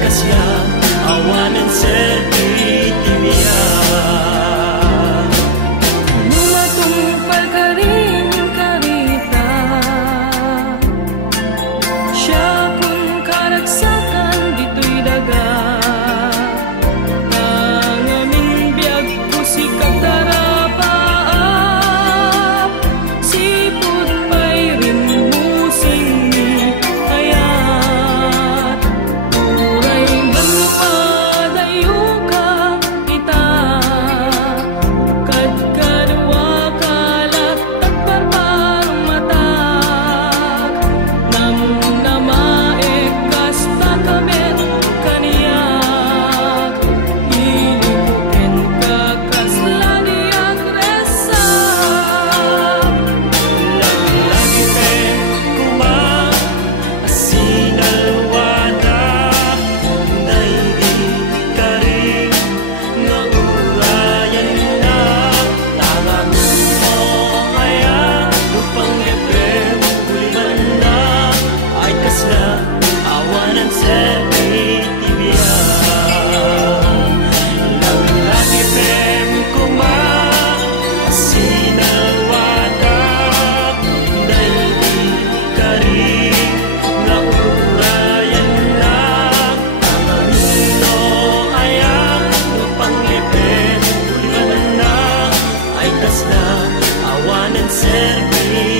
kasya awanan serbitibia. Lumatumpal ka rin yung karita, siya kung karagsakan dito'y daga. Tangamin biyag ko si Katarapaa, sipot pa'y rin musing ni hayat. Uray banpadayo ka kita, kadkadwa kalat tagparparong matak. Namnamaek kasta kabet kaniyak, ilipuken ka kaslagi agresak. Lagi pen kuma asinalwada, daydi karing nga urayan na. Tangan mo kaya lupang lepem kuliman na, ay kasla awanan serbitibia. Lagi pen kuma asinalwada, daydi karing nga urayan na. Tangan mo kaya lupang lepem kuliman na, ay kasla awanan serbitibia.